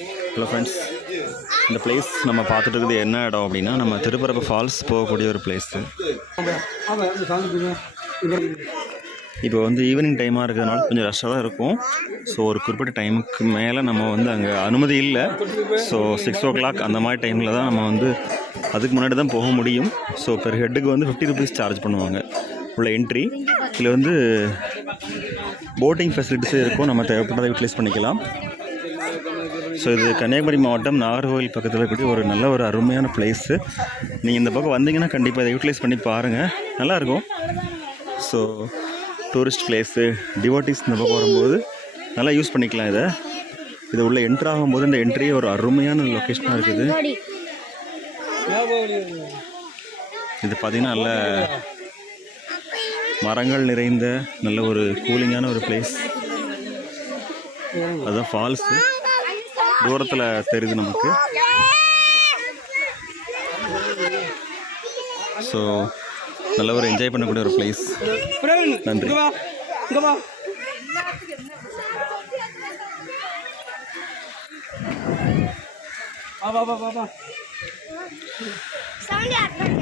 Hello friends இந்த place நம்ம பார்த்துட்டு இருக்குது என்ன இடம் அப்படின்னா நம்ம திருப்பரப்பு ஃபால்ஸ் போகக்கூடிய ஒரு பிளேஸு இப்போ வந்து ஈவினிங் டைமாக இருக்கிறதுனால கொஞ்சம் ரஷ்ஷாக தான் இருக்கும். ஸோ ஒரு குறிப்பிட்ட டைமுக்கு மேலே நம்ம வந்து அங்கே அனுமதி இல்லை. ஸோ சிக்ஸ் ஓ கிளாக் அந்த மாதிரி டைமில் தான் நம்ம வந்து அதுக்கு முன்னாடி தான் போக முடியும். ஸோ பெர் ஹெட்டுக்கு வந்து ஃபிஃப்டி ருபீஸ் சார்ஜ் பண்ணுவாங்க. உள்ள என்ட்ரி இதில் வந்து போட்டிங் ஃபெசிலிட்டிஸே இருக்கும். நம்ம தேவைப்பட்டதை யூட்டிலைஸ் பண்ணிக்கலாம். ஸோ இது கன்னியாகுமரி மாவட்டம் நாகர்கோவில் பக்கத்தில் இருக்கக்கூடிய ஒரு நல்ல ஒரு அருமையான பிளேஸு நீங்கள் இந்த பக்கம் வந்தீங்கன்னா கண்டிப்பாக இதை யூட்டிலைஸ் பண்ணி பாருங்கள் நல்லாயிருக்கும் ஸோ டூரிஸ்ட் பிளேஸு டிவோட்டிஸ் இந்த பக்கம் வரும்போது நல்லா யூஸ் பண்ணிக்கலாம் இதை. இது உள்ளே என்ட்ரு ஆகும்போது இந்த என்ட்ரியே ஒரு அருமையான லொக்கேஷனாக இருக்குது. இது பார்த்திங்கன்னா நல்ல மரங்கள் நிறைந்த நல்ல ஒரு கூலிங்கான ஒரு பிளேஸ் அதுதான் ஃபால்ஸு தூரத்தில் தெரியுது நமக்கு. ஸோ நல்ல ஒரு என்ஜாய் பண்ணக்கூடிய ஒரு பிளேஸ் நன்றி. சவுண்ட்